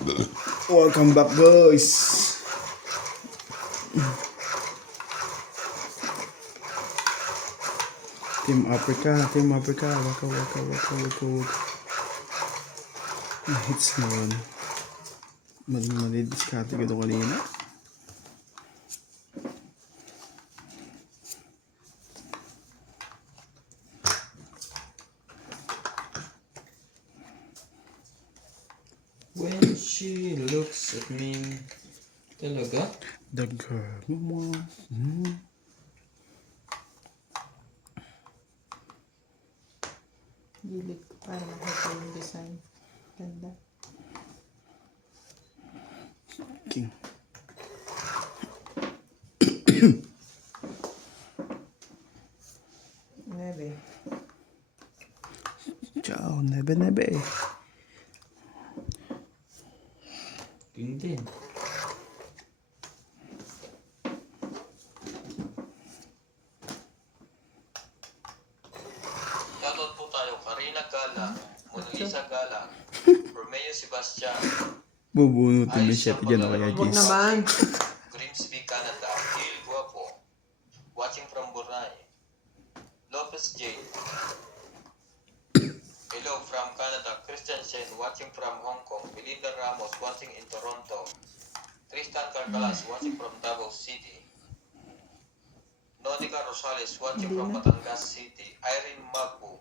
Welcome back, guys. Team Africa. Waka. Hits na yun. Mali diskarte ko doon kanina. When she looks at me, talaga? The girl, mama. Gilid ko para makita yung design. Ganda. King. Nebe. Ciao, nebe. King din. Shoutout po tayo, Karina Gala, Mona Lisa Gala, Romeo Sebastian, Bubunutin mo siya dyan o kaya Huwag Jis. naman. Grimsby, Canada, Gil Guapo, watching from Brunei, Lopez Jane, hello from Canada, Christian Shen, watching from Hong Kong, Belinda Ramos, watching in Toronto, Tristan Carcalas, watching from Davao City, Nonica Rosales, watching from Batangas City, Irene Magbu,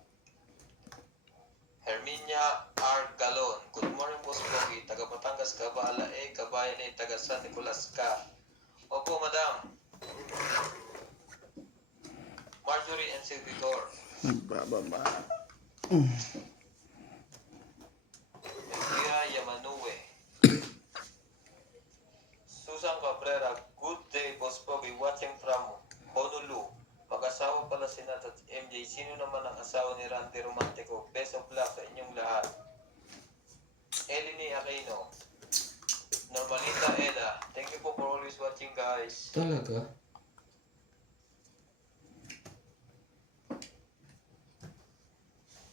Herminia R. Galon, good morning Boss Pogi, taga Batangas ka ba, Alae, Kabayan eh, taga San Nicolas ka. Opo, madam. Marjorie and Silvidor, Nagbababa. Elvira Yamanue, Susan Cabrera, good day Boss Pogi, watching from Honolulu. Mag-asawa pala si Nat at MJ. Sino naman ang asawa ni Randy Romantico? Best of luck sa inyong lahat. Eleni Aquino, Normalita Eda, thank you po for always watching, guys. Talaga?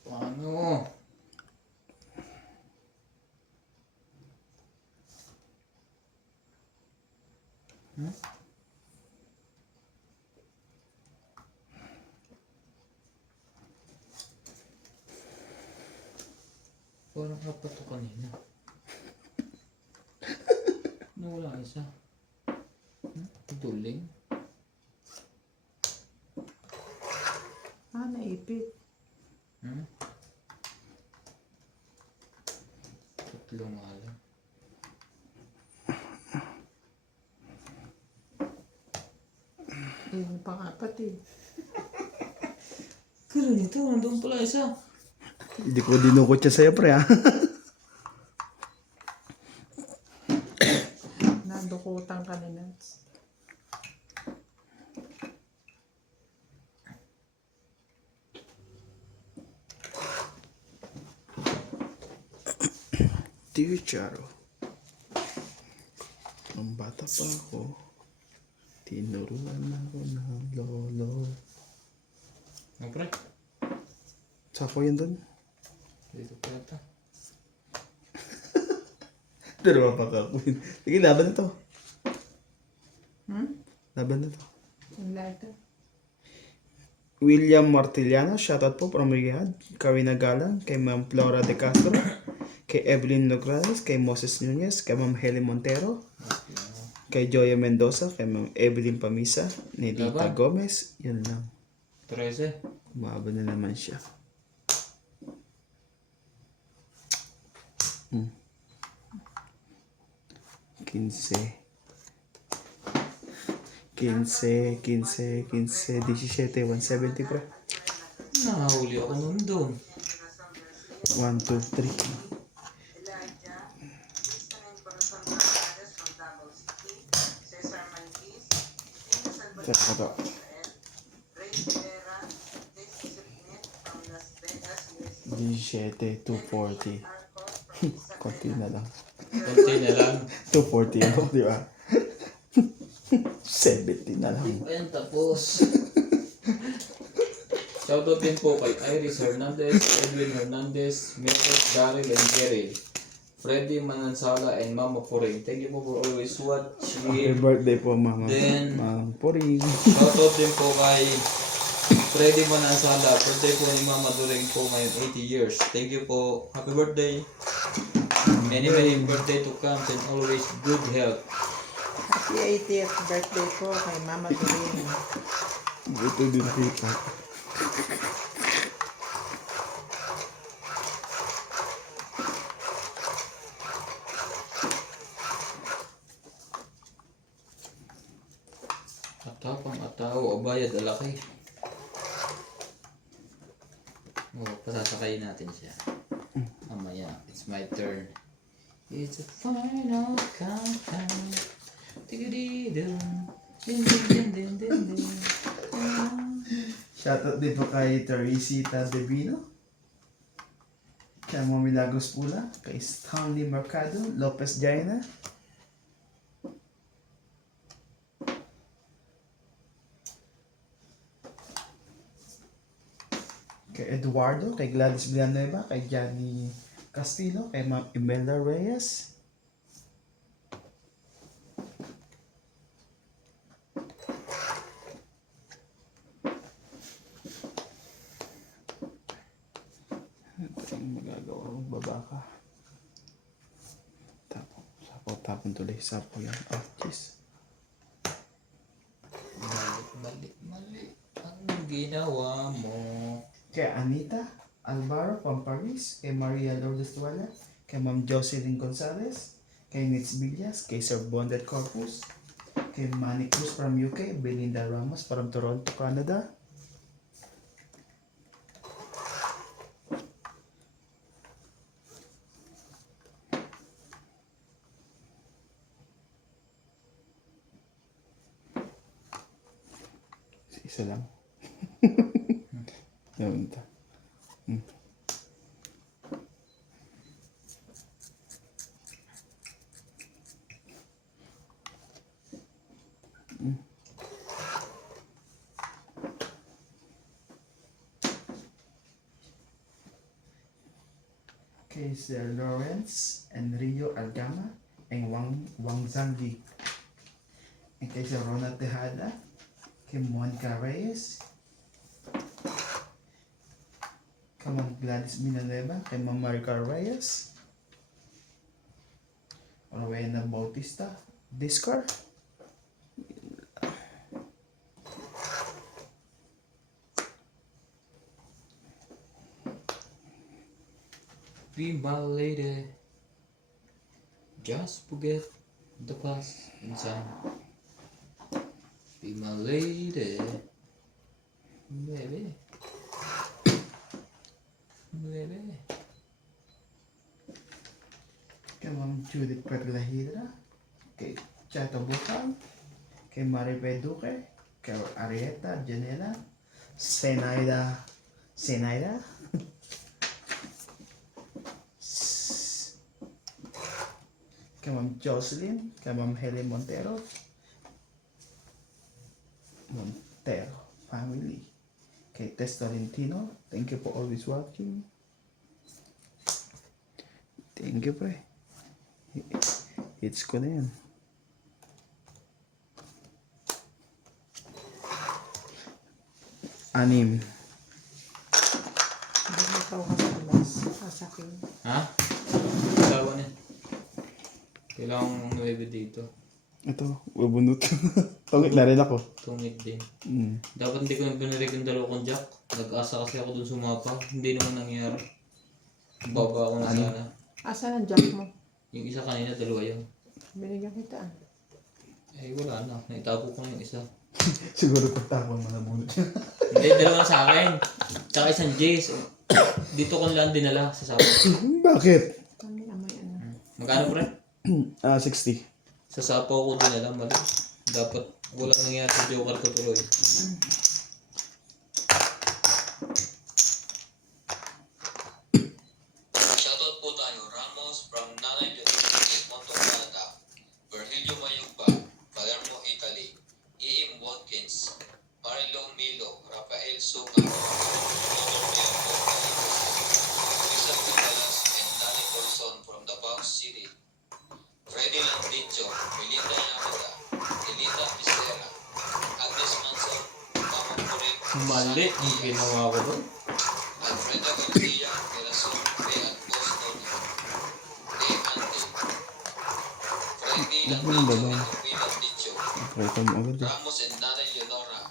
Paano? Parang apat to kanina. Nawala isa. Duling. Naipit. Tatlo nga lang. Yung pang-apat eh. Pero nito, nandun pala isa. Hindi ko dinukot siya sa'yo, pre, ha? Nandukutan ka ni Nats. Dear Charo, nung bata pa ako, tinuruan ako ng lolo. Nga pre, Sako yun dun? dito pa yata. Dalawa pa ka. Sige, laban na to. Hmm? Laban na to. Yung lighter. William Martiliano, shoutout po from Riyadh. Karina Galang, kay Ma'am Flora De Castro, kay Evelyn Nograles, kay Moses Nunez, kay Ma'am Helen Montero, kay Joya Mendoza, kay Ma'am Evelyn Pamisa, Nedita Gomez. Yun lang. 13. Umaba na naman siya. 15, 17, 170 pre. Nahuli ako nun doon. 1, 2, 3. Teka ko to. 17, 240. Konti na lang. Konti na lang. 240 ako, di ba? 70 na lang. Ayan, tapos. Shoutout din po kay Iris Hernandez, Edwin Hernandez, Milton, Daryl, and Jerry. Freddy Manansala and Mama Puring. Thank you po for always Happy watching. birthday po, Mama. Then- Ma'am Puring. Shoutout din po kay Freddy Manansala. Birthday po ni Mama During po ngayon, 80 years. Thank you po. Happy birthday. Many birthday to come and always good health. Happy 80th birthday po kay Mama Doreen. Ito din kita. Atapang ataw, abayad alaki. Oh, pasasakayin natin siya. Mamaya, it's my turn. It's a final countdown. Tigadi-dum. Din din din din din din. Shoutout din po kay Teresita Devino. Kay Mami Lagos Pula. Kay Stanley Mercado. Lopez Jaina. Kay Eduardo. Kay Gladys Villanueva. Kay Johnny Castillo. Kay Ma'am Imelda Reyes. Ito yung magagawa ng babaka. Tapon tuloy. Sapo yan. Oh, jeez. Mali ang ginawa mo. Kay Anita Alvaro from Paris. Kay Maria Lourdes Tuala. Kay Ma'am Jocelyn Gonzalez. Kay Nitz Villas. Kay Sir Bonded Corpus. Kay Manny Cruz from UK. Belinda Ramos from Toronto, Canada. Isa lang. Yun ito. Kay Sir Lawrence and Rio Algama and Wang Zanggi. And kay Sir Ronald Tejada. Kay Monica Reyes. Kay Ma'am Gladys Villanueva. Kay Ma'am Maricar Reyes. Rowena Bautista. Discar. Be my lady. Just forget the past inside. Be my lady. Baby. Baby. Kay Ma'am Judith Perlahidra. Kay Chato Bukal. Kay Maribel Duque. Kay Arieta Janela. Senaida. Kay Ma'am Jocelyn. Kay Ma'am Helen Montero family. Kay Tess Tolentino. Thank you for always watching. Thank you, pre. Hits ko na yan. Anim. Hindi mo ikaw kasalas. Kasakin. Ha? Tawa na. Kailangan mong 9 dito. Ito, bubunot. Tungit na rin ako. Tungit din. Mm. Dapat hindi ko na binarig yung dalawang jack. Nag-asa kasi ako dun sumapa. Hindi naman nangyari. Baba ako na sana. Asan ang jack mo? Yung isa kanina, dalawa yun. Binigyan kita. Eh, wala na. Naitapo ko na yung isa. Siguro pagtapang mga bunot siya. Hindi, dalawa na sa akin. Tsaka isang Jace. Dito ko lang dinala sa sapo. Bakit? Kami amoy ano. Magkano pre? 60. Sa sapo ko dinala. Mali. Dapat walang nangyari sa joker ko tuloy. Shoutout po tayo. Ramos from Nanay Jones, Monto Canada. Virgilio Mayugba, Palermo, Italy. E.M. Watkins, Marilo Milo, Rafael Suga, Robert Bianco, Rizal Gonzalez, and Danny Colson from the Box Freddy Landicho, Melinda Yamada, Elita Pistera, Agnes Manson, Mama Purik, Mali ang ginawa ko doon. Alfreda Garcia, Mirason, Ray at Boss Tony, Day Ante, Freddy Landicho and Ruby Landicho, Pakita mo agad eh. Ramos and Nanay Leonora,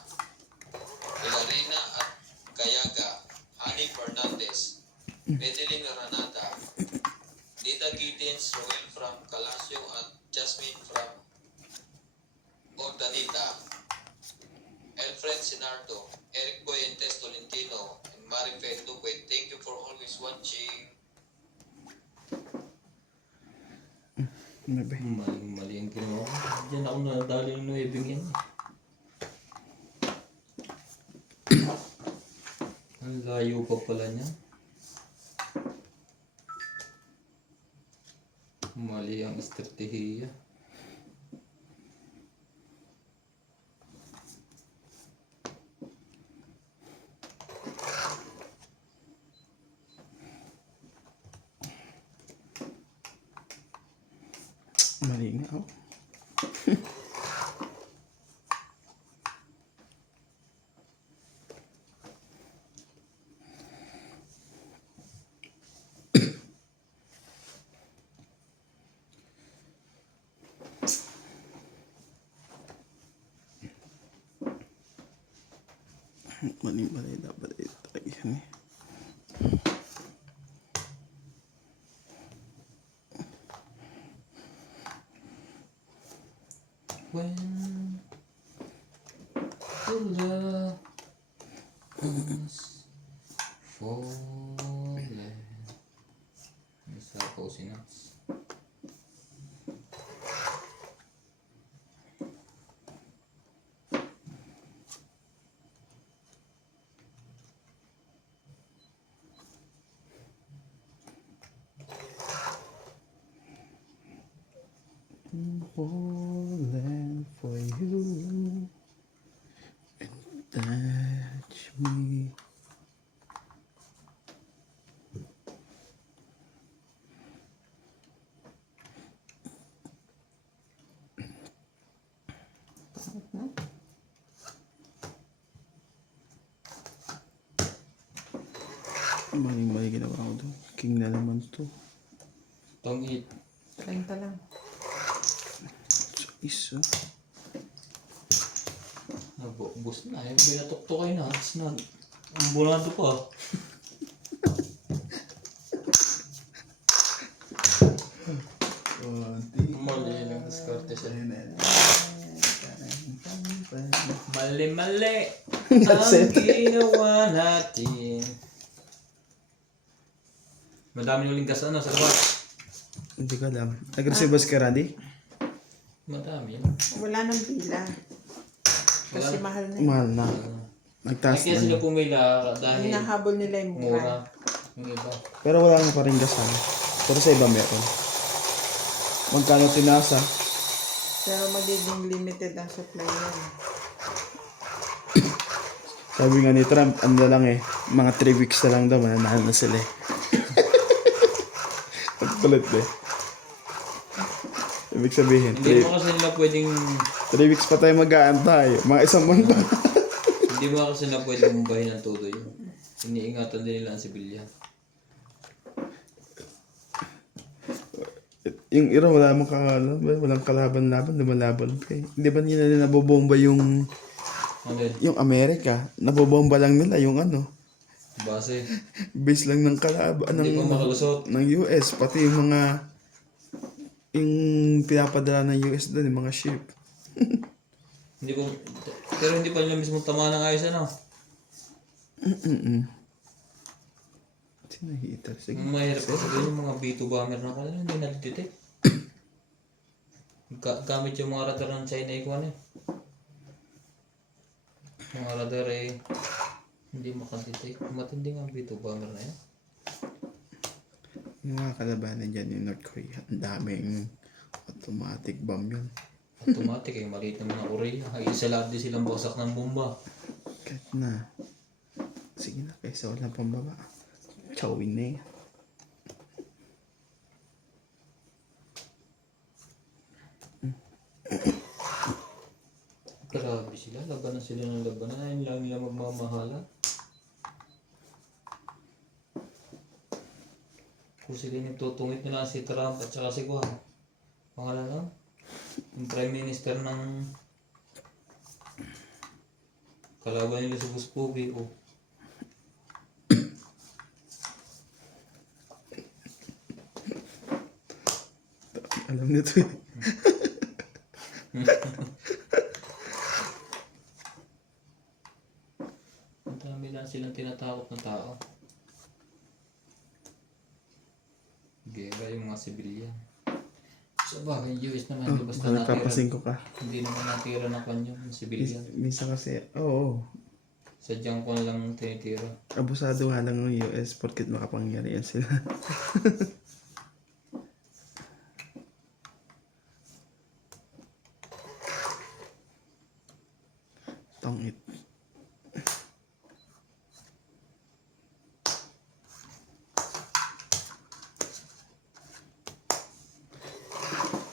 Pilarina at Gayaga, Hani Fernandez, Bedeling Ranada, Dita Giddens, Roel from Calasio at Jasmine from Ordanita, Alfred Sinardo, Eric Boyentes Tolentino, and Marifel Duque. Thank you for always watching. Ano ba? Mali ang ginawa ko. Diyan ako nadali ng 9 yan. Ang layo pa pala niya. Mali ang estratehiya. Mali nga oh. Mali dapat ito yan eh. When the love is falling. Isa po sinas. Falling for you and touch me. Mali ginawa ko doon. King na naman to. Tongit. 30 lang. So, isa. Nabubos na. Yung binatukto kayo na. Tapos na. Ang bulado pa. Mali lang diskarte siya. Mali. Ang ginawa natin. Madami uling kas ano sa lugar. Hindi ko alam. Nag-receive ba si Randy? Madami. Wala nang pila. Kasi mahal na. Mahal na. Ay, Nagtaas kaya sila na. pumila dahil Hinahabol nila yung mura. mura. Yung iba. Pero wala nang pa rin gasan. Pero sa iba meron. Magkano tinasa? Pero magiging limited ang supply yan. Sabi nga ni Trump, ano na lang eh, mga 3 weeks na lang daw, mananahal na sila eh. Pagkulit eh. Ibig sabihin, Hindi mo kasi nila pwedeng 3 weeks pa tayo mag-aantay. Mga isang month pa. hindi mo kasi nila pwedeng mumbahin ng todo yun. Iniingatan din nila ang sibilyan. Yung Iran, wala mong walang kalaban-laban, lumalaban pa eh. Di ba nila nabobomba yung Ano yun? yung Amerika? Nabobomba lang nila yung ano, Base. base lang ng kalaban Hindi pa ng, makalusot. ng US, pati yung mga yung pinapadala ng US doon, yung mga ship. Hindi pa, pero hindi pa nila mismo tama ng ayos ano. Sinahita. Sige. Ang mahirap ko sabihin yung mga B2 bomber na kanila hindi na-detect. Gamit yung mga radar ng China ikuan eh. Mga radar eh hindi makadetect. Matindi nga ang B2 bomber na yan. Yung mga kalabanan dyan yung North Korea, ang daming automatic bomb yun. Automatic eh, maliit naman ang Korea. Ay, isa lang din silang bagsak ng bomba. Kahit na. Sige na, kaysa walang pambaba. Chawin na yan. Grabe sila. Labanan sila ng labanan. Ayun lang nila magmamahala. Kung sila nagtutungit nila si Trump at saka si Juan. Pangalan lang? Yung Prime Minister ng kalaban nila sa Buspobi. Oh. Alam nito eh. Ang dami lang silang tinatakot ng tao. Gera yung mga sibilyan. Sa bagay, US naman, Oh, basta bakit natira. papasingko ka? Hindi naman natira ng kanyo, yung sibilyan. Minsan kasi, oo. Sadyang ko na lang tinitira. Abusado nga lang ng US porket makapangyarihan sila. Tongit.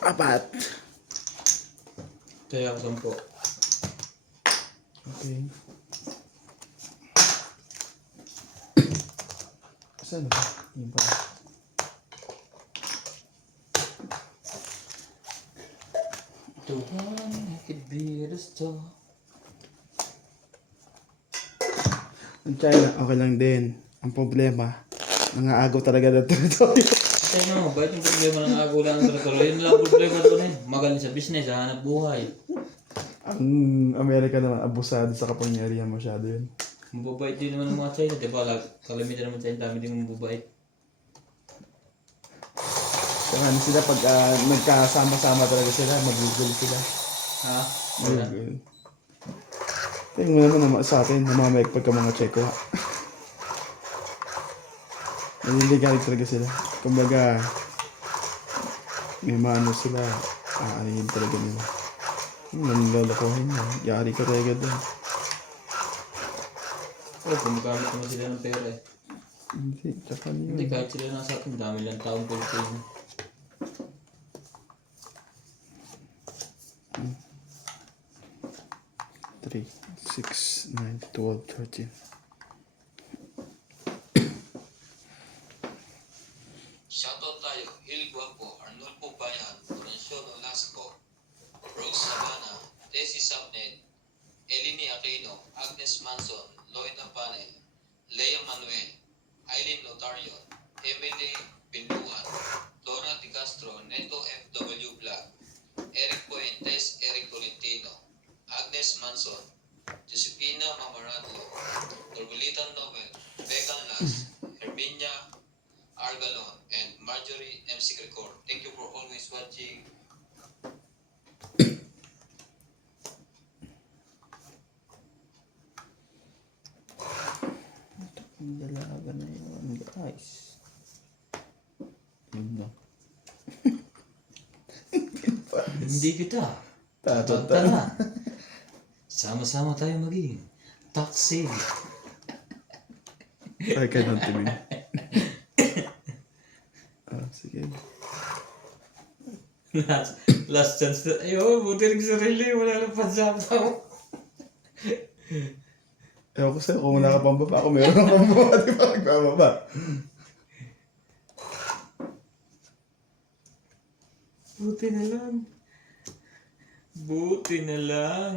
Apat. Kaya ako 10. Okay. Saan ba? Yung pa. The one could be the star. Ang China, okay lang din. Ang problema, nangaagaw talaga ng territory. Kasi no, bakit yung problema ng agaw lang ng territory? Yun lang problema doon eh. Magaling sa business, sa hanap buhay. Ang Amerika naman, abusado sa kapangyarihan masyado yun. Mababait din naman ng mga China, di ba? Kalamitan naman China, dami din mababait. Saka ano sila, pag nagkasama-sama talaga sila, magugol sila. Ha? Wala. Magugol. Tingnan mo naman sa atin, namamayag pagka mga Tseko. Naliligalig talaga sila. Kumbaga, may mano sila, aanihin talaga nila. Nanlolokohin mo, yari ka talaga doon. Oh, gumagamit naman sila ng pera eh. Hindi, tsaka niyo. Hindi, kahit sila nasa atin, dami lang taong Pilipino. 3, 6, 9, 12, 13. Shoutout tayo, Il Guapo, Arnulfo Bayan, Florencio Nolasco, Rose Sabana, Tessie Sapnet, Eleni Aquino, Agnes Manson, Lloyd Apanel, Lea Manuel, Aileen Notarion, Emily Binduan, Dora Di Castro, Neto FW Black, Eric Puentes, Eric Tolentino, Agnes Manson, Josepina Mamaratlo, Norvelitan Nobel, Becan Las, Herminia Argalon, and Marjorie MC Gregor. Thank you for always watching. Ang dalaga na yun, guys. Yun na. Hindi kita. Tatata. Sama-sama tayo maging toxic. Ay, kayo ng tuming. Sige. Last chance na. Ayaw, buti rin sarili. Wala lang pansama. Ewan ko sa'yo, kung wala ka pang baba, kung meron ka pang baba, di ba nagbababa? Buti na lang. Buti na lang.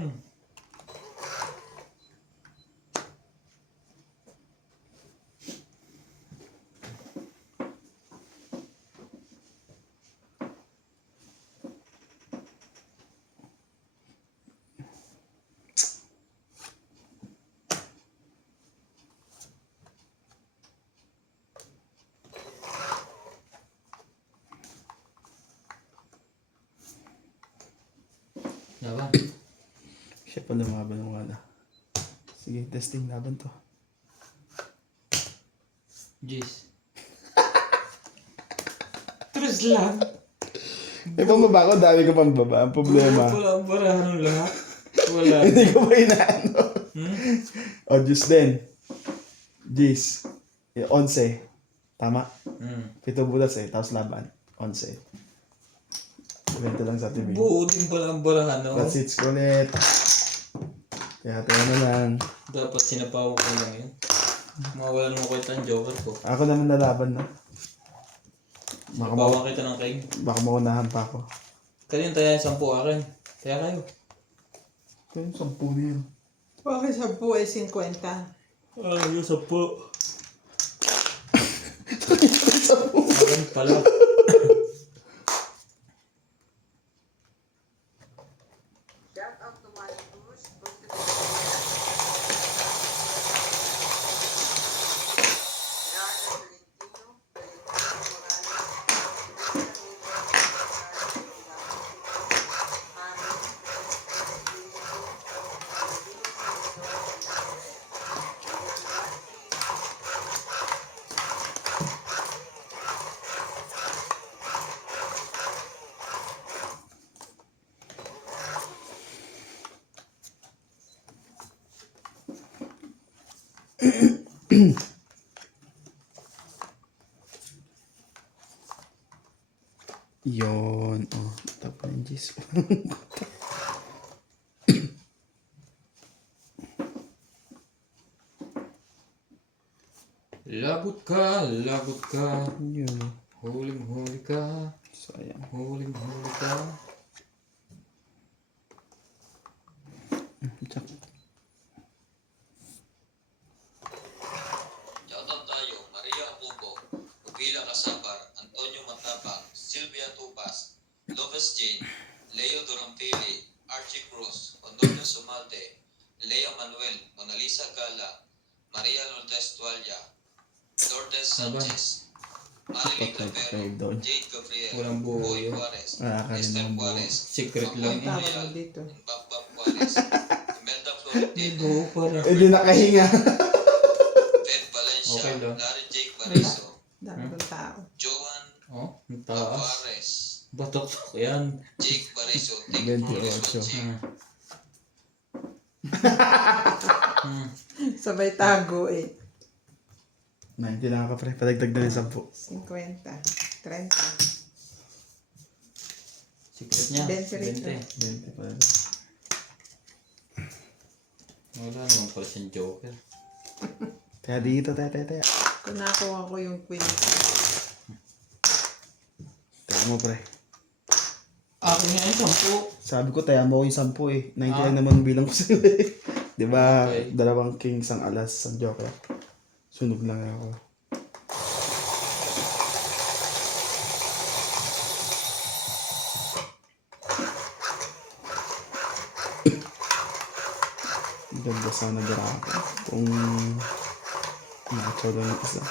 Laban. Siya pa lumaban ng wala. Sige, testing laban to. Jeez. Tres lang. Eh, pambaba ko, dami ko pang baba. Ang problema, Wala ang barahan ng lahat. Wala. hindi ko pa inaano. Hmm? O, juice din. Juice. 11. Tama. Hmm. 7 butas eh, tapos laban. 11. Ganito lang sa TV. Buo din pala ang barahan, no? That's it, ulit. Kaya tayo na lang. Dapat sinapaw ko lang yun. Mawalan mo ko ito ang joker ko. Ako naman nalaban na. Sinapawan kita ng king. Baka maunahan pa ako. Kanina tayo yung 10 akin. Kaya kayo. Ito yung 10 na yun. Bakit 10 ay 50? Yung 10. Akin pala. Yon. Oh, tapos yung G's. Lagot ka, lagot ka. Yun. Huling-huli ka. Sayang. Huling-huli ka. Tsak. Shoutout tayo, Maria Abugo, Ubila Casabar, Antonio Matapang, Sylvia Tupas, Lopez Jane, Leo Durampili, Archie Cruz, Antonio Sumalte, Lea Manuel, Mona Lisa Gala, Maria Lourdes Tualia, Lourdes Sanchez, Marilyn Rivero, Jade Gabriel, Walang buo Boy yun. Juarez, Wala ka rin Esther ng buo. Juarez, Secret lang Makoy yun. Tawag mo Royal, dito. Bagbag Juarez, Imelda Florentino, Buo pala. Eh di nakahinga. Ted Valencia, Okay lang. Larry Jake Barizo, Dami kong tao. Joan Oh, ang taas. Alvarez, Batok yan. Jake Barizo, thank you for this 28. watching. Sabay tago eh. 90 lang ako pre. Padagdag na yung 10. 50. 30. Secret niya. 20 rito. 20 pa rin. Wala naman pala siyang joker. Kaya dito, tete. Kung nakuha ko yung queen. Teka mo pre. Akin nga yung 10. Sabi ko, taya mo ko yung 10 eh. 90 lang naman bilang ko sa'yo eh. Diba, Okay. dalawang king, isang alas, isang joker. Sunog lang ako. Ganda sana graba. Kung nacho lang yung isa.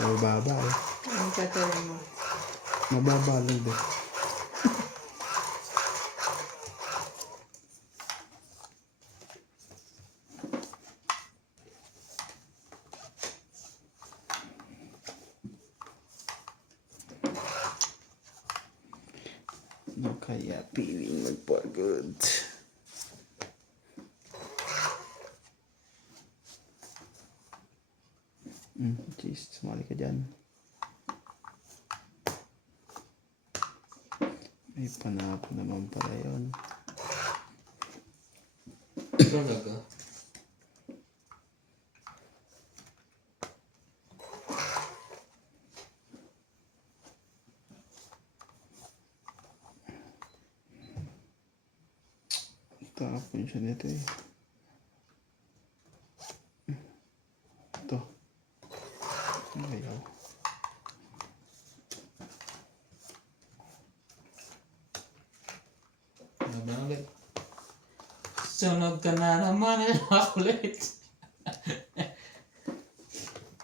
Mababa eh. Ang tatawin mo. Mababa lang din. Ano kaya piling magpagod? Jeez, sumali ka dyan. May panalo naman pala yun. Talaga. Tapon siya nito eh. Ito. Ayaw. Ano ba ulit? Sunog ka na naman ulit.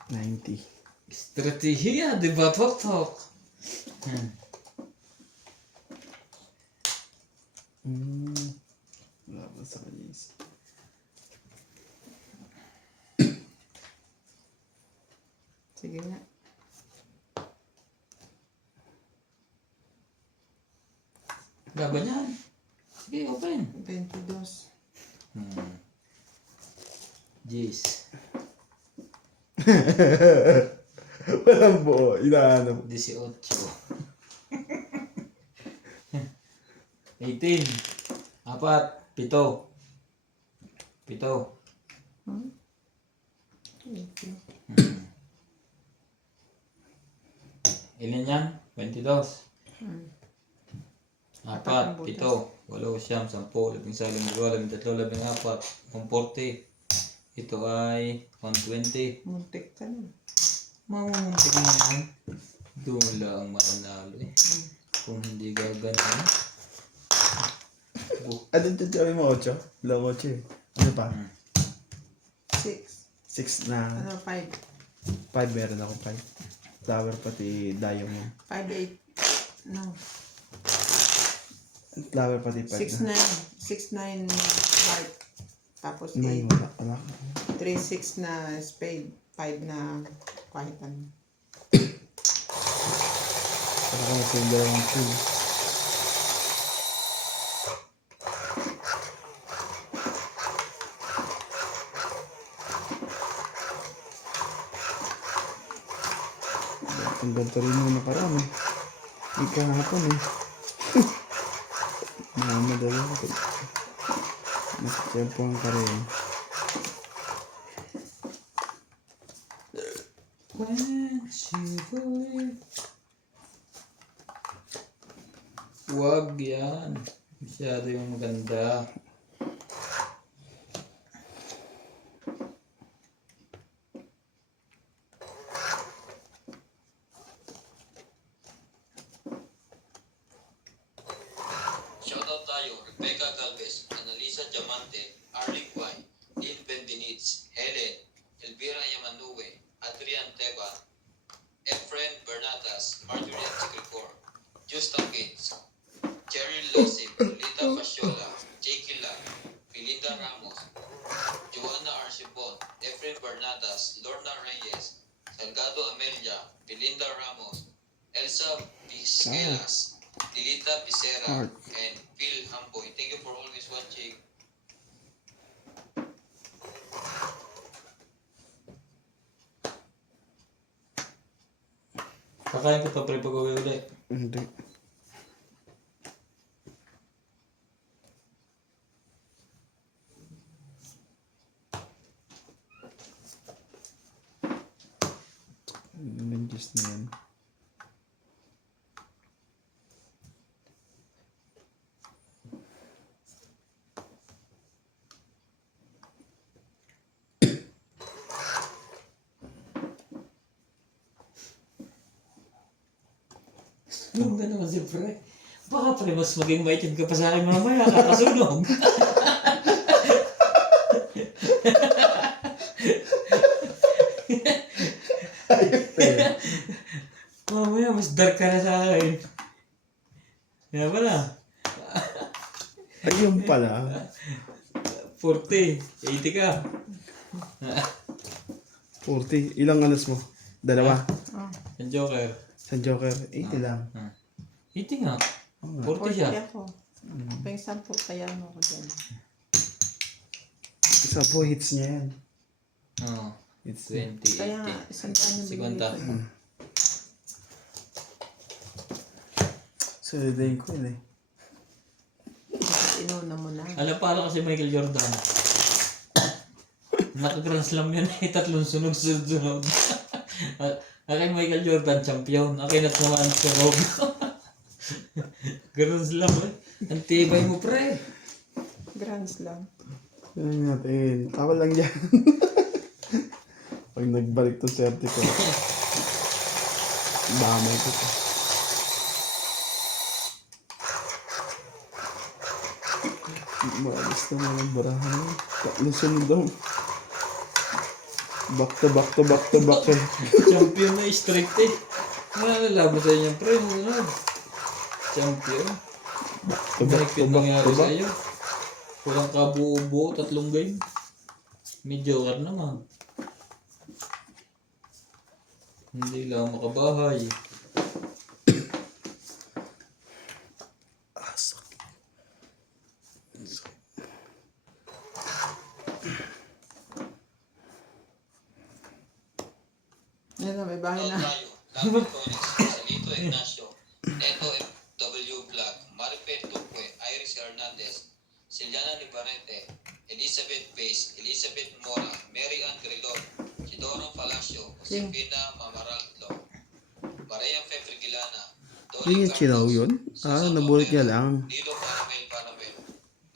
90. Strategiya, di ba, Tok? Wala ba sa kanya is? Sige nga. Laban yan. Sige, open. 22. Jeez. Walang buo. Inaanap. 18. 18. 4, 7. 7. Hmm? Okay. Ilan yan? 22. Hmm. 4, Apat ang 7, butas. 8, 10, 11, 12, 13, 14, 140. Ito ay 120. Muntik ka na. Mamuntik na yan. Doon lang mananalo eh. Kung hindi gagana. Ano dyan sabi mo, 8? Lang 8 eh. Ano pa? 6. 6 na. Ano, 5. 5 meron ako 5. Flower pati dayong mo. 5, 8. No. Flower pati 5 6, na. 9. 6, 9 white. Tapos 9 8. wala. 3, 6 na spade. 5 na kahit ano. Para kami sa yung dalawang 2. Ang ganito rin mo nakarami. Hindi kahapon eh. Mamadali ako. Nagtiyempohan ka rin. When she believe. Wag yan. Masyado yung maganda. Shoutout tayo, Rebecca Galvez, Annalisa Diamante, Arlie Guay, Lynn Bendenitz, Helen, Elvira Yamanue, Adrian Teba, Efren Bernatas, Marjorie Chikricor, Justa Gates, Cheryl Lasip, Lita Pasiola, Jakey Lam, Belinda Ramos, Joanna Arcibon, Efren Bernatas, Lorna Reyes, Salgado Amelia, Belinda Ramos, Elsa Vizquelas, Dilita Picera, and Phil Hamboy. Thank you for always watching. Kakain ko to pre pag-uwi ulit. Hindi. Nandiyan na yan. Yung gano'n kasi pre. Baka pre mas maging maitin ka pa sa akin mamaya kakasunog. Mamaya mas dark ka na sa akin. Kaya pala. Ayun pala. 40, 80 ka. 40. Ilang alas mo? Dalawa. Oh, Ang Joker. Sa Joker. 80 lang. 80 nga. Oo nga. 40 siya. 40 ako. Pang 10 kaya mo ako dyan. Isa po hits niya yan. Oo. Hits 20, Kaya nga, 80. isang taon yung binigay 50. ko. Sulidayin ko yun eh. Inuna mo na. Alam pala kasi Michael Jordan. Naka-grand slam yun eh. 3 sunod-sunod. Akin Michael Jordan, champion. Akin at naman si Rob. Grand slam eh. Ang tibay mo pre. Grand Slam. Yan natin. Tawa lang yan. Pag nagbalik to swerte ko. Damay ko to. Maalis naman ang barahan. Tatlo sunod daw. Back to back to back to back eh. Champion na straight eh. Nalalaban sa inyo pre. Champion. To back to Bakit back nangyari to sa back. iyo? Walang kabuo-buo, 3 game. May Joker naman. Hindi lang makabahay. Yan na, may bahay na. Shoutout tayo, David Conex, Salito Ignacio, Neto FW Vlog, Maripet Tukwe, Iris Hernandez, Juliana Libarete, Elizabeth Pace, Elizabeth Mora, Mary Ann Grilon, Sidoro Palacio, Josefina Mamaraldo, Maria Fefregilana, Yun yung chinaw yun? Nabulot niya lang. Nilo Paramel,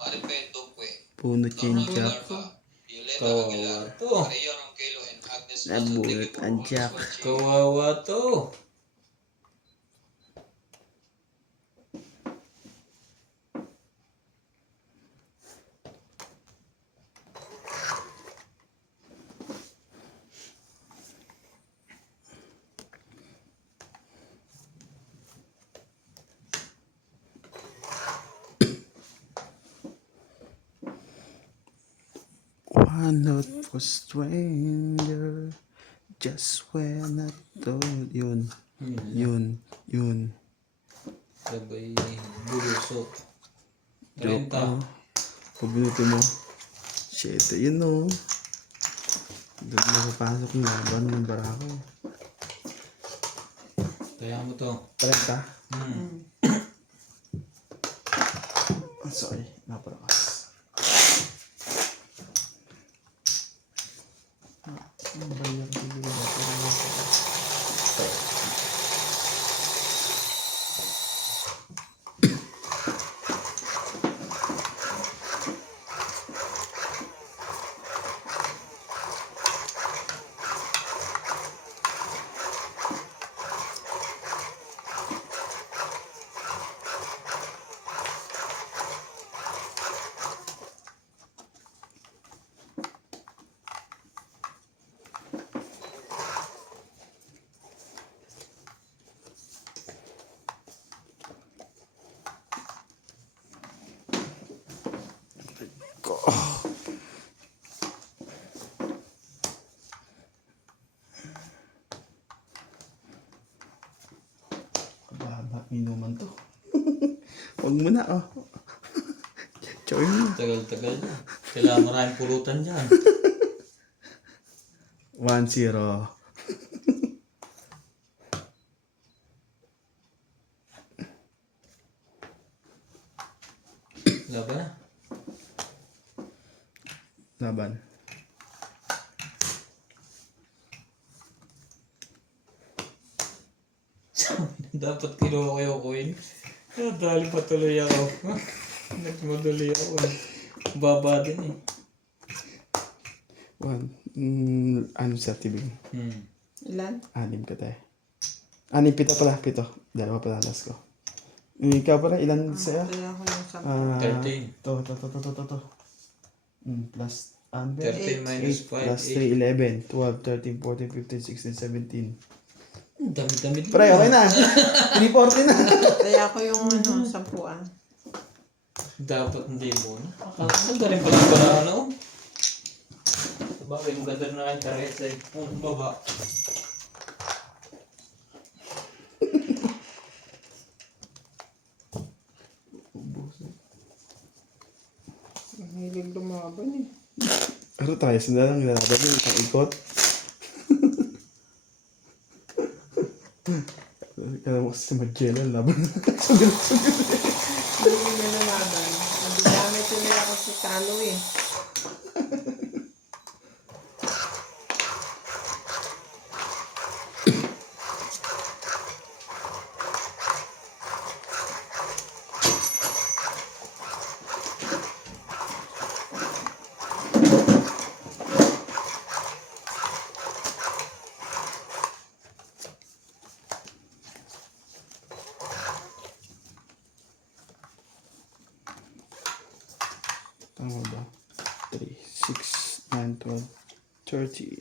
Maripel Duque, Puno Norma chinchak. Milarva, Violeta Kawawa Aguilar, to. Maria Ronquelo, and Agnes Mazo. Thank you Nabulot for ang always jack. watching. Kawawa to. One note for stranger. Just when I told yun. Yun. Sabay bulusok. Joke 30. Pabuti mo. Shit, yun o. Doon nakapasok ng laban ng barako. Kaya mo to. 30. Sorry, napalakas. Ang bayar siguro ko. Kababa, inuman to. Huwag mo na, oh. Choy mo. Tagal-tagal na. Kailangan maraming pulutan dyan. 1-0. Laban na. Laban. Dapat kinuha ko yung coin. Nadali pa tuloy ako. Nagmadali ako. Baba din eh. 1. Sa tibing? Ilan? 6 ka tayo. 7 pala. 7. Dalawa pala last ko. Ikaw pala, ilan sa'yo? Kaya ako yung 10. 13. To. Plus 13 minus 5. plus 3, 11, 12, 13, 14, 15, 16, 17. Dami-dami din. Pre, okay na. 340 na. Kaya ako yung 10. Dapat hindi muna. Ang galing pala ba na ano? Sabagay, maganda na ang target sa baba. Ang hilig lumaban eh. Pero tayo, sila lang nilalaban yung isang ikot. Kaya mo kasi si Magellan laban. Hindi na lumaban. Nagdamay tuloy ako si Talo eh. Tama ba? 3, 6, 9, 12, 13.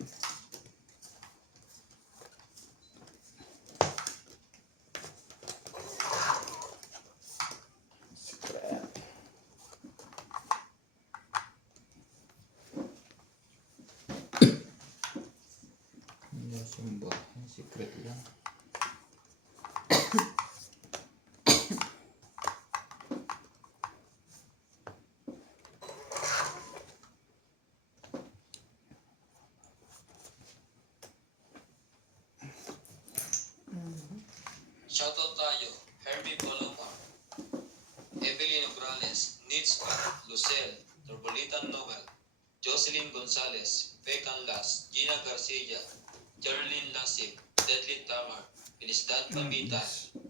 Hindi sumba. Secret lang. Shoutout tayo, Herbie Palomar, Evelyn Ograles, Nitz Pat, Rosel, Turbolitan Noel, Jocelyn Gonzalez, Faye Canlas, Gina Garcia, Jerlyn Lasip, Deadly Tamar, Pinisdan Pamitan,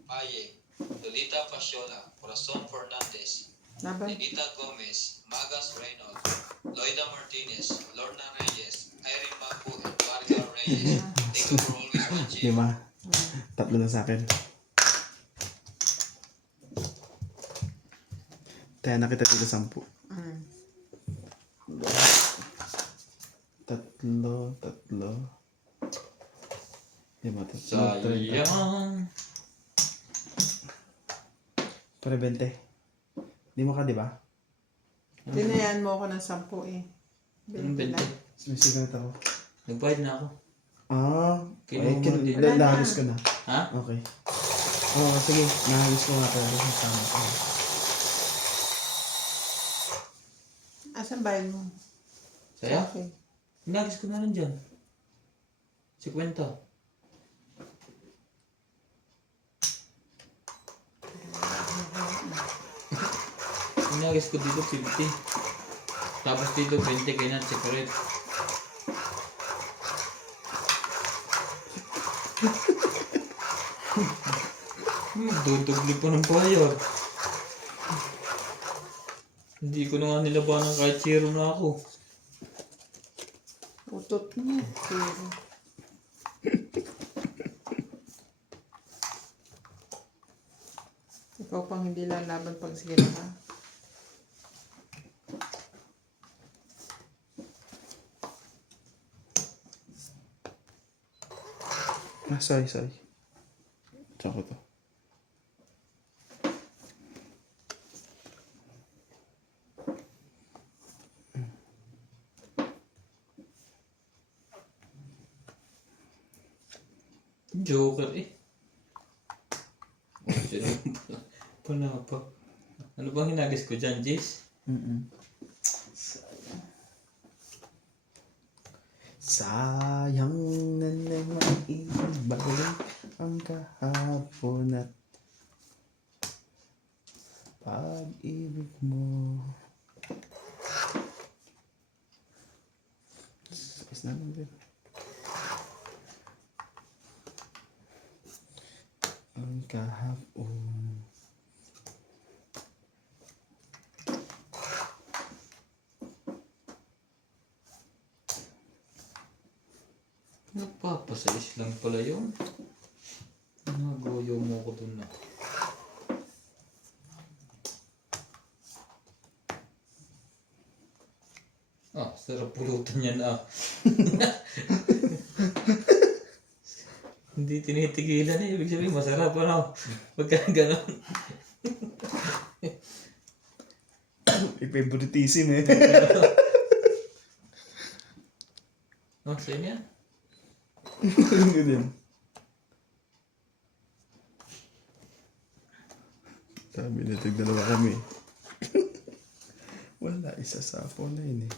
Paye, Lolita Pasiola, Corazon Fernandez, Laban. Nenita Gomez, Magas Reynolds, Loida Martinez, Lorna Reyes, Irene Mapu, and Marga Reyes. Thank you for always watching. 5. 3 na sa akin. Kaya nakita dito 10. Mm. 3. 5, 3, 30. Sayang. Para 20. Di mo ka, di ba? Dinayan mo ako ng 10 eh. Anong 20 lang. 20? Sumisigalit ako. Nagbayad na ako. Ay, Kinuha mo din. Wala na. nahagis ko na. Ha? Okay. Sige. Nahagis ko nga pala. Sama ko. Asan bayad mo? Saya? Okay. Hinagis ko na rin dyan. 50. Hinagis ko dito 50. Tapos dito 20 kayo na separate. Dudugli pa ng bayar. Hindi ko na nga nilabanan kahit zero na ako. Utot niya. Pero. Ikaw pang hindi lalaban pag sige na ka. Sorry. Saan ko to? Joker eh. Oh, sila pala pa. Ano bang hinagis ko dyan, Jace? Sayang na naman ibalik ang kahapon at pag-ibig mo. Is na lang din. Ang kahapon. Nagpapasais lang pala yun. Nagoyo mo ko dun na. Sarap pulutan yan Hindi tinitigilan eh. Ibig sabihin masarap pagka gano'n. I-favoritism eh. Sa'yo niya? Ganyan. Sabi na tigdalawa kami. Wala, isa sa phone na yun eh.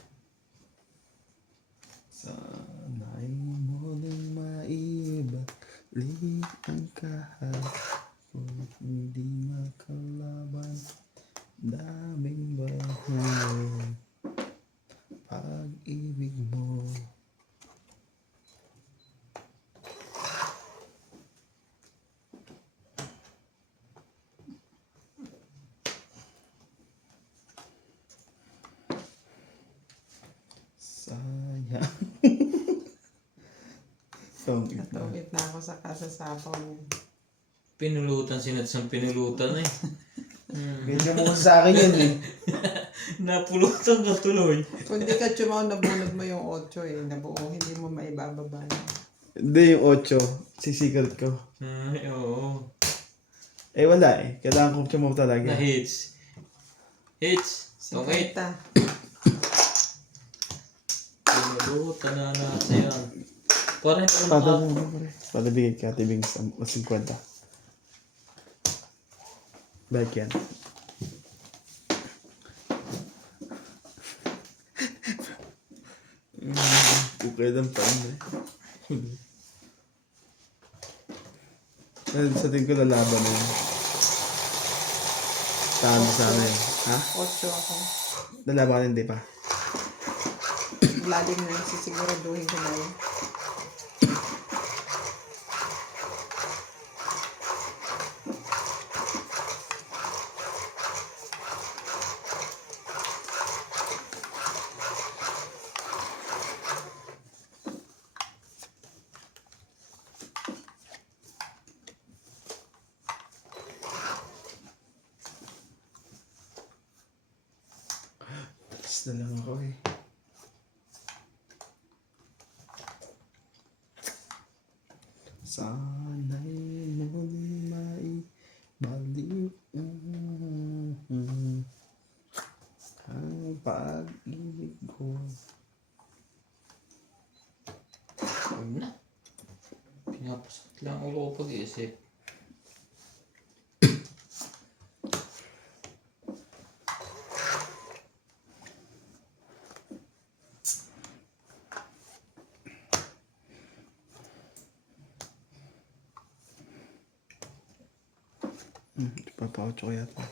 Sana'y muling maibalik ang kahapon, hindi makalaban, daming bahay, pag-ibig mo. Sayang. Natungit na ako sa kasasapaw niya. Pinulutan sinadsang pinulutan eh. Ganyan mo sa akin yun eh. Napulutan ka tuloy. Kung di ka chumaw, nabunod mo yung 8 eh. Nabuo, hindi mo maibababa na. Hindi yung 8. Sisikat ko. Ay, oo. Eh wala eh. Kailangan kong chumaw talaga. Na hits. Hits. Okay. 50. Pinulutan na natin yan. Parang hindi ko Pada bigay ka, tibing 50. Baik yan. Okay lang pa eh. Sa tingin ko lalaban na yun. Talo sana eh. Ha? 8 ako. Lalabanan di pa. Lalim na yung sisiguraduhin ko na yun. Tapos na lang ako eh. Sana'y muling maibalik ang pag-ibig ko. Huwag na. Pinapasakit lang ulo ko pag-iisip. Papaucho ko yata.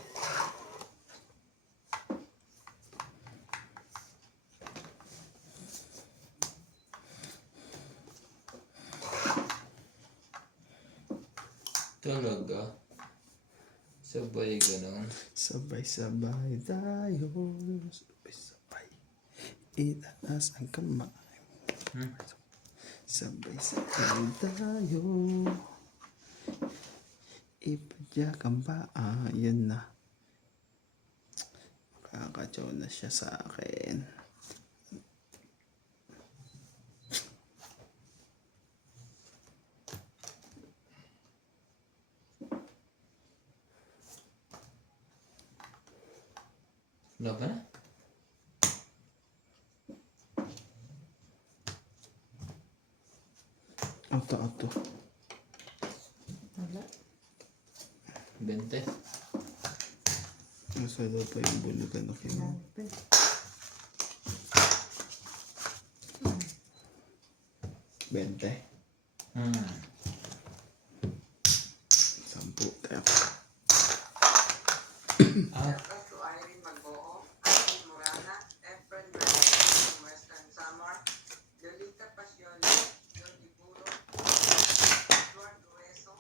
Talaga. Sabay ganon. Sabay-sabay tayo. Sabay-sabay. Itaas ang kamay. Hmm? Sabay-sabay tayo. Ipadyak ang paa. Yan na. Makakatsaw na siya sa akin. Wala ba na? Auto. Wala. 20. Nasa loob pa yung bulutan na kinuha. Grabe. 20. Hmm. 10. Kaya Ah, To Irene Magoo, Irene Morana, Efren Bernal from Western Samar, Lolita Pasiolo, Jordi Puro, Edward Rueso,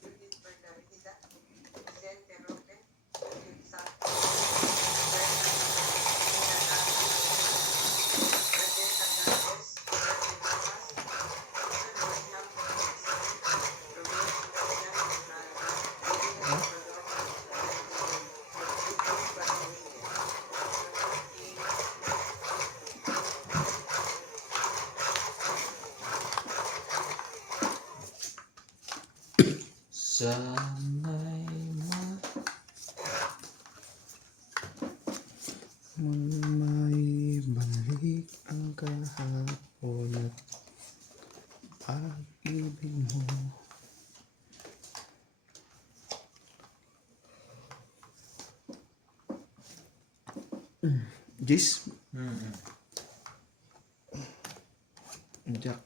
Judith Berdarida, Vicente Roque, Judith Santos, Bernal Rebecca Grandes, Bernie Bajas, William sana'y may balik ang kahapon at pag-ibig mo. Jis? Jack.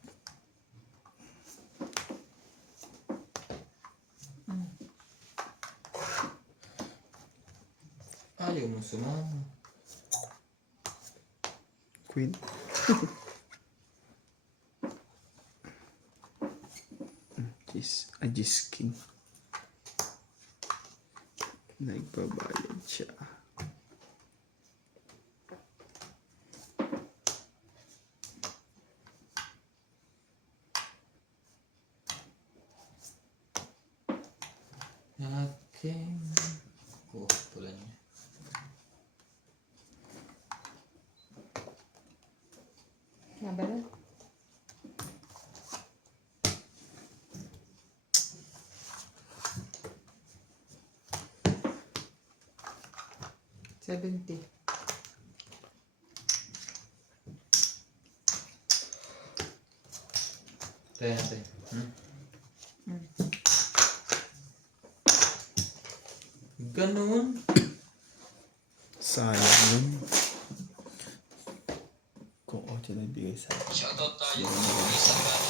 ayaw mo sumama. Queen. Jis King. Nagbabayad siya. Aking... Oh, pula niya. Nga ba na? $70. Tayo natin. Ganun. Sayang yun. Kung 8 na bigay sa akin. Shoutout tayo kay Isabel,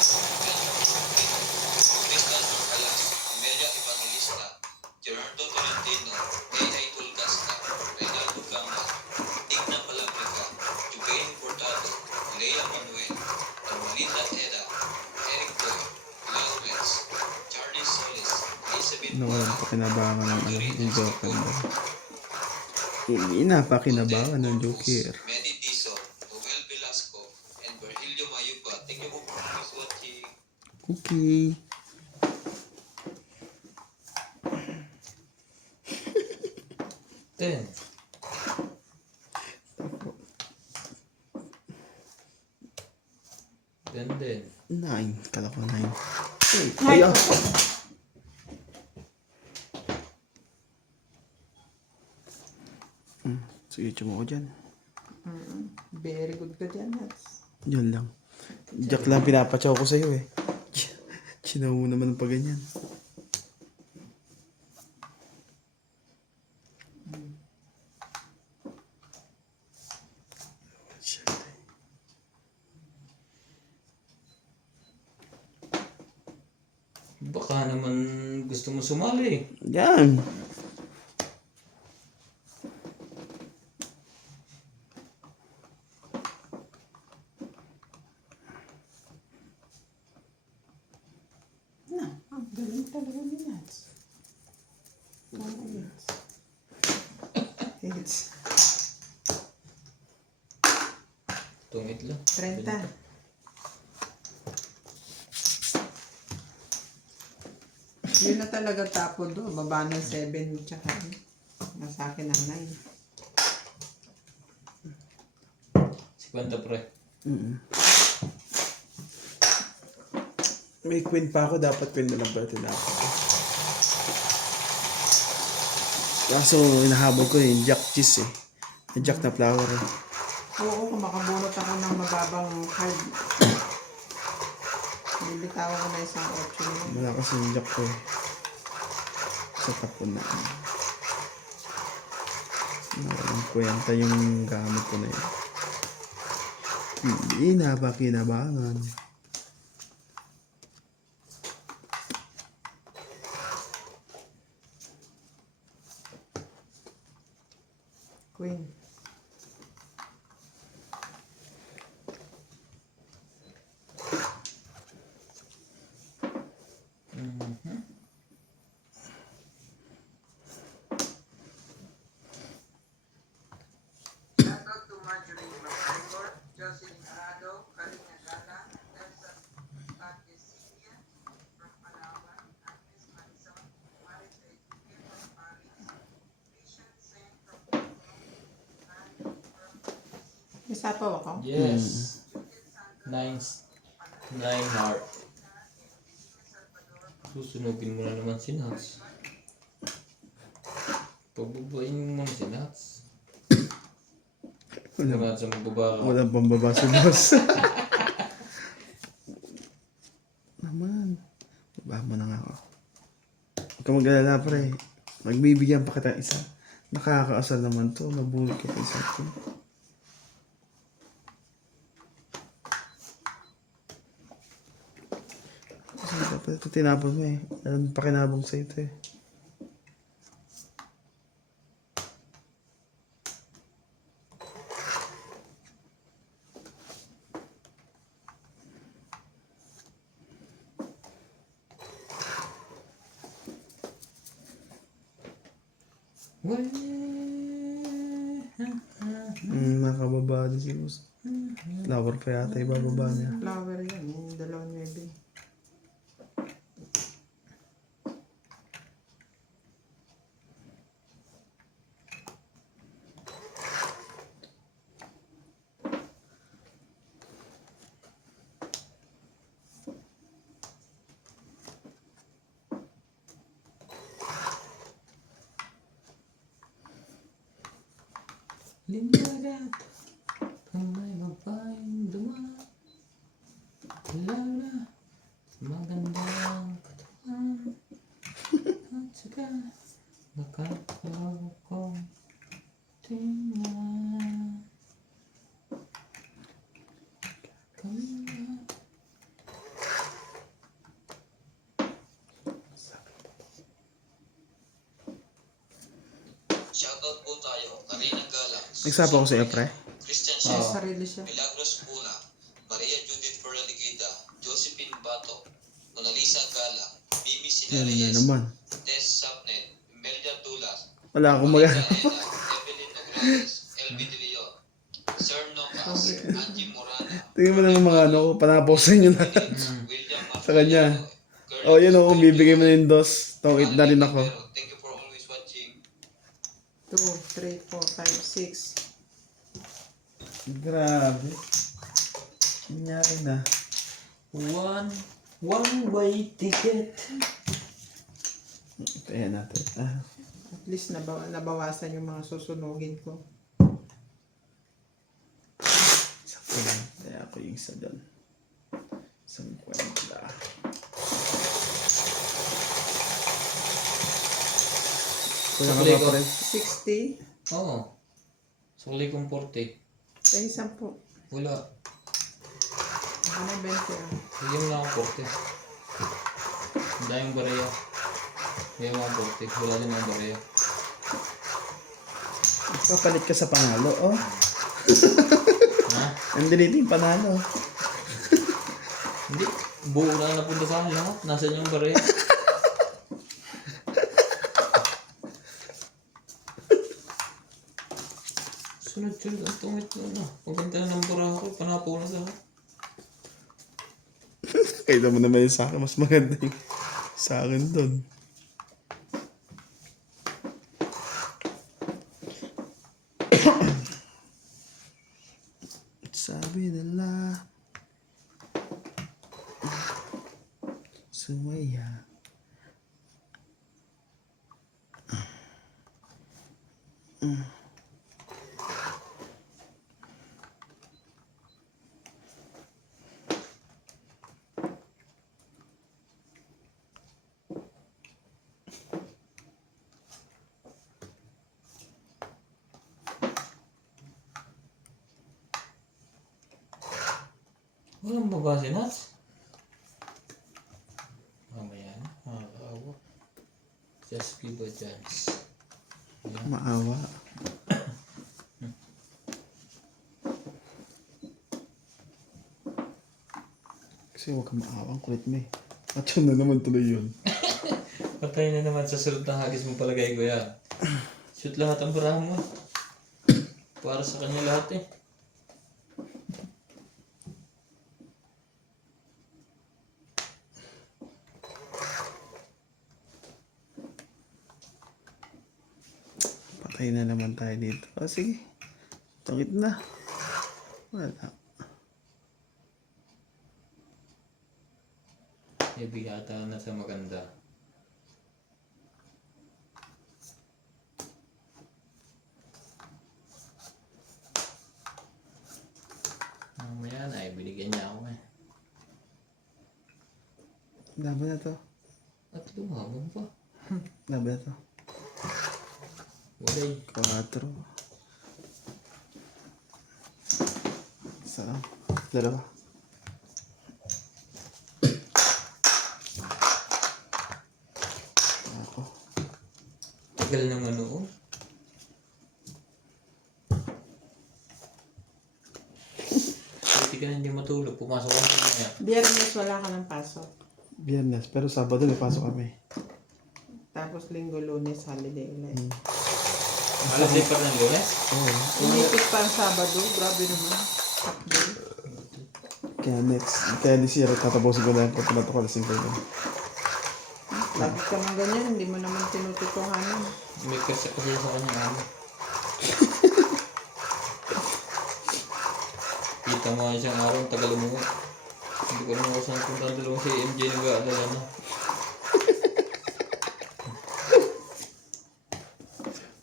Crystal Norcalas, Amelia Evangelista, Gerardo Tolentino, A.I. Tulgasca, Nawalan pa kinabangan ng ano, yung Joker ba? Hindi na pa kinabangan ng Joker. Manny Dizon, Noel Velasco, and Virgilio Mayuba. Thank you for watching. Okay. Ten. Then. 9. Kala ko 9. Ay, ah. Sige, tsumo ko dyan. Very good ka dyan, Nats. Yun lang. Jack lang pinapatsaw ko sa'yo eh. Chinaw mo naman pa ganyan. Baka naman gusto mo sumali. Yan. Ang galing talaga ni Nats. Hits. Tungit lang. 30. Yun na talaga tapo do. Baba ng 7 tsaka nasa akin ang 50 pre. May queen pa ako, dapat queen na lang pala tinapos. Kaso hinahabol ko yung Jack cheese eh. Yung Jack na flower eh. 9. Oo, kung makabunot ako ng mababang card. Bibitawa ko na isang 8 na. Wala kasi yung Jack ko eh. Sa tapon na. Walang kwenta yung gamit ko na yun. Hindi na ba kinabangan? Queen. Shoutout to Marjorie McGregor, Jocelyn Arado, Karina Gala, Nelson Pagdesilia from Palawan, Agnes Marison, Maris Edwin from Paris, Vision Sen from Hong Kong, Annie from Brazil, May sapaw ako? Yes. Judith Santos, 9 heart. Susunugin mo na naman si Nats. Pagbabain mo na si Nats. Wala sa magbaba ka. Walang pambaba si boss. Naman. Baba mo na nga ako. Huwag ka mag-alala pre. Magbibigyan pa kita isa. Nakakaasal naman to. Mabulog kita isa to. Kasi dapat ito tinapon mo eh. Alam pakinabong sa ito eh. Nakababa din si boss. Flower pa yata ibababa niya. Flower yan. Yung 2.9. Lindagat ang may babaeng dumaan. Lala, magandang katawan. At saka nakakalaw kong tingnan. Kaya Shoutout po tayo. Karina Galang. Nagsapa ko sa iyo pre. Christian May Chef. sarili siya. Milagros Pula. Maria Judith Ferraligida. Josephine Bato. Mona Lisa Galang. Mimi Yan na Sinareyes. naman. Tess Wala akong Marita magagawa. Ela, Evelyn Nograles, LB De Leon, Sir Nocas, Angie Morana, Tingnan mo naman mga ano ko, panaposin nyo na William sa kanya. Martellano, Oh, yun o, bibigay mo na yung dos. Tongit na rin ako. Thank you for always watching. 2, 3, 4, 5, 6. Grabe. Nangyari na. One-way ticket. Kaya natin. Ah, At least nabawasan yung mga susunugin ko. sakto lang. Kaya ako yung isa doon. 50. Kuya ka Sakli ba ko. pa rin? 60. Oo. Sakli kong 40. Sa isang po. Wala. Ako na 20 ah. Bigyan mo na akong 40. Ang daming bareya. Bigyan mo akong 40. Wala din ang bareya. Papalit ka sa panalo, oh. Ha? Nandito yung panalo. Hindi. Buo na napunta sa akin lahat. Nasaan yung bareya? Sunod-sunod ang tungit mo na. Pagbenta na ng bara ako, panapaw na sa akin. Kaya mo naman yung sa akin. Mas maganda yung sa akin doon. Sabi nila sumaya. Walang babase, Nats. Mamaya na. Makakaawa. Just give a chance. Maawa. Kasi huwag kang maawa. Ang kulit mo eh. At yun na naman tuloy yun. Patay na naman sa sunod na hagis mo palagay ko yan. Shoot lahat ang barahan mo. Para sa kanya lahat eh. Patay na naman tayo dito. O sige. Tungit na. Wala. Ibigata na sa maganda. Mamaya na, binigyan niya ako eh. Laban na to. At lumabang pa. Laban na to. Walay. 4. Isa lang. 2. Ako. Tagal naman noon. Pwede ka na hindi matulog. Pumasok ka na niya. Biyernes wala ka ng pasok. Biyernes. Pero Sabado may pasok kami. Tapos linggo, lunes, holiday ulit. Alas day pa ng lunes? Oo. Inipit pa ang Sabado. Grabe naman. Saturday. Kaya next. Kaya this year tatapusin ko na yung pagpulato ko alas 5 yun. Lagi ka man ganyan, hindi mo naman tinututuhanan. May kasi sa kanya ano. Kita mo nga isang araw, tagal umuwi. Hindi ko naman kung saan punta ang dalawang si MJ nag-aalala na.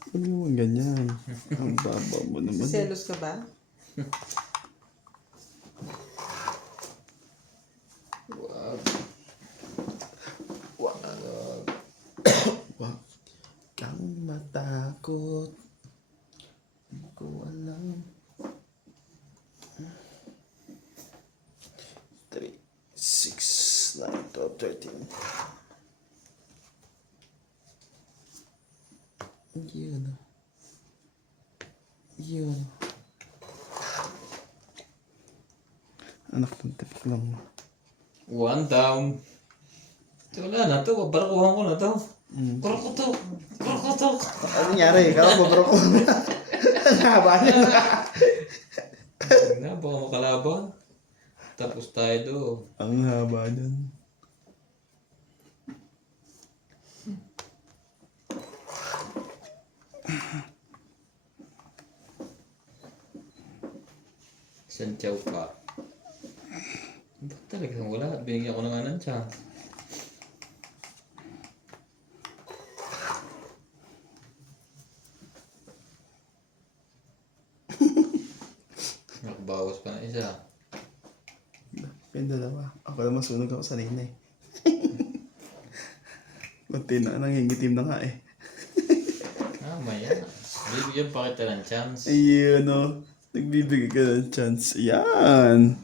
Huwag naman ganyan. Ang babaw mo naman. Selos ka ba? Wag. Wag kang matakot. Hindi ko alam. 3, 6, 9, 12, 13. Yun. Yun. Anak ng tipak lang. One down. Wala na to. Barakuhan ko na to. Mm. Krokotok. Krokotok. Ano nangyari? Kala ko bro ko. Ang haba niya. Huwag na, baka makalaban. Tapos tayo do. Ang haba niyan. Isang chow pa. Ba't talagang wala? Binigyan ko na nga ng chance. Nakabawas pa na isa. Yung dalawa. Ako na masunog ako sa ninay. Kunti na, nangingitim na nga eh. Maya. Bibigyan pa kita ng chance. Ayun o. Nagbibigay ka ng chance. Yan.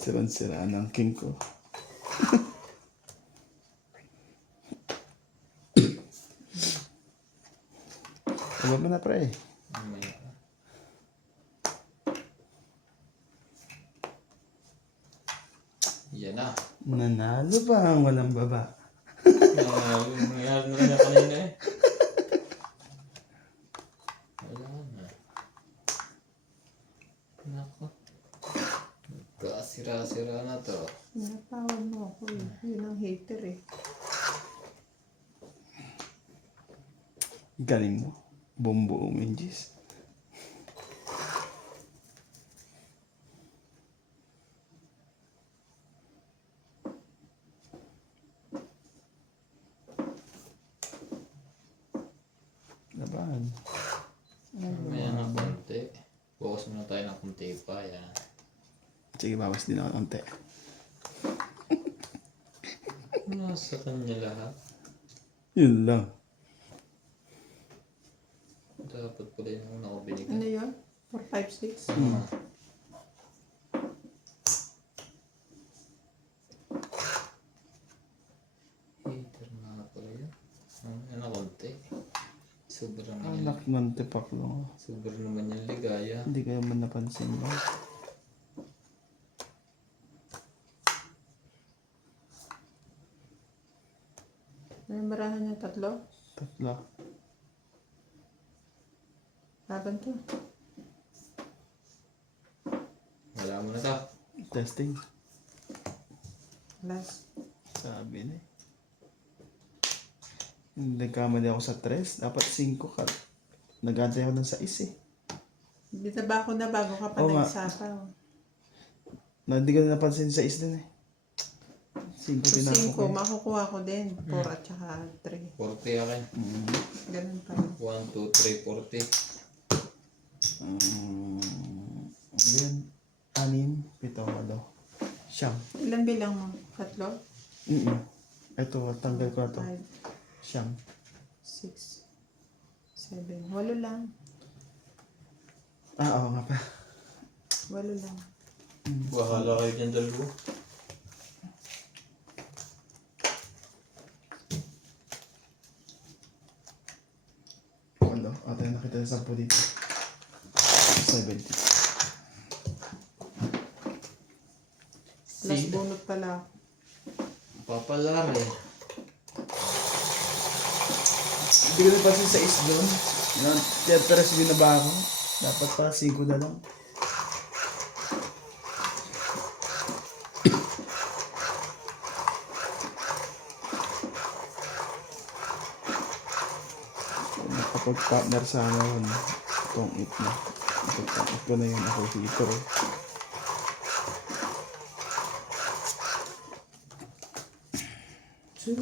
Sirang-sira ng king ko. Tama mo na pre. Maya. Yan na. Nanalo ba ang walang baba? Nangyari na rin kanina eh. Wala na. Nako. Sira-sira na to. Napawad mo ako eh. Yun ang hater eh. Galing mo. Bombo Minjis. Laban. Mamaya ng konti. Bukas muna tayo ng konti pa. Yan. Sige, bawas din ako konti. Nasa kanya lahat. Yun lang. Dapat pala yung una ko Ano binigyan. yun? 4, 5, 6? Ah. Hater na pala yun. Mamaya na konti. Sobrang Anak ng tipak lang. sobrang naman yung ligaya. Hindi kayo man napansin ba? May marahan niya 3? Tatlo. Laban to. Wala mo na to. Testing. Last. Sabi na eh. Nagkamali ako sa 3. Dapat 5 ka. Nag-antay ako ng 6 eh. Bitaba ko na bago ka pa Oo nga. nagsapaw. Hindi ko na napansin 6 din eh. 5 So, tinapok 5, ko eh. makukuha ko din. 4 at saka 3. 40 akin. Ganun pa rin. 1, 2, 3, 40. Yun. 6, 7, 8. Siyam. Ilan bilang mo? 3? Ito, tanggal ko na to. 5, Siyam. 6, 7. 8 lang. Oo nga pa. 8 lang. Bahala kayo dyan dalawa. Walo. Ate, nakita na 10 dito. 70. Last bunot pala. Papalari. Hindi ko napansin sa 6 doon. Teres binaba ako. Dapat pa 5 na lang. Nakapag-partner sana yun. Itong 8 na. Nakapag-partner ko na yun. Ako dito. Do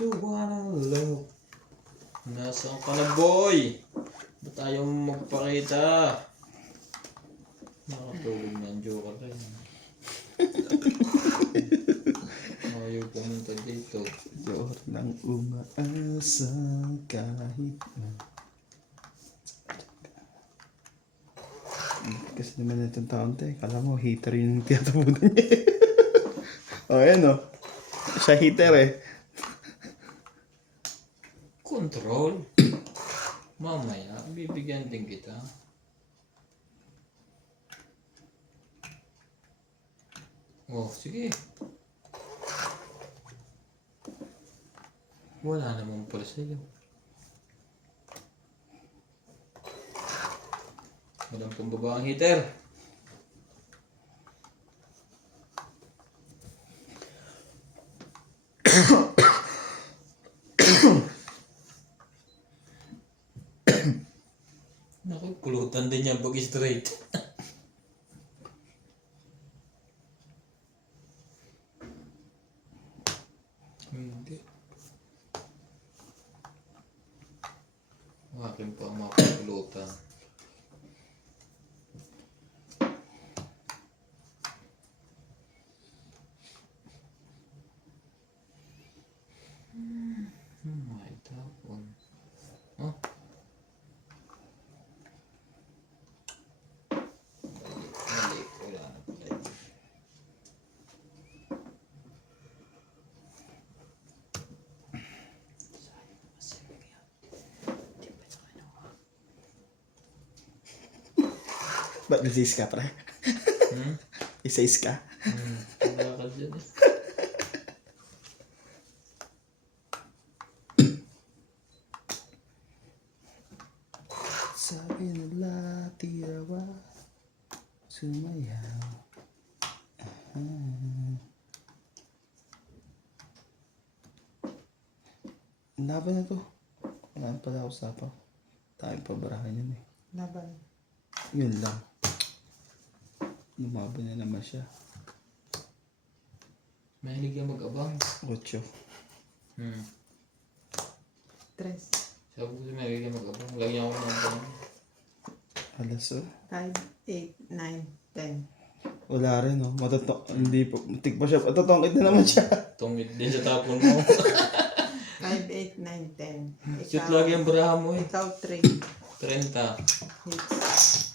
you wanna love? Nasaan ka na, boy? Ba't ayaw mo magpakita? Nakatulog na ang joker rin. Ayaw pumunta dito. Joker lang umaasa kahit na. Kasi naman itong taon to eh. Kala mo, hater yung tiyatabunan niya eh. O, ayan o. Siya hater eh. Control? Mamaya, bibigyan din kita. Oh, sige. Wala namang pala sa'yo. Walang pambaba ang heater. Naku, pulutan din yan pag straight. Hindi. Akin pa ang mga pulutan. May tapon. Oh. Mali. Wala na pala yun. Ba't nasis ka, pre? Isa-is ka? Wala ka dyan eh. Sabi nila, tirawa, sumayaw. Ang laban na to. Wala pala ako sapaw. Tayong pabarahan yun eh. Laban. Yun lang. Lumaban na naman siya. Mahilig yan mag-abang. 8. Tres. Sabi ko siya mahilig yan mag-abang. Lagyan ako ng abang. Alas 5, 8, 9, 10. wala rin oh. Hindi po. Muntik pa siya. Matotongkit na naman siya. Tungit din sa tapon mo. 5, 8, 9, 10. Shoot lagi ang baraha mo eh. Ikaw 3. 30. Hits.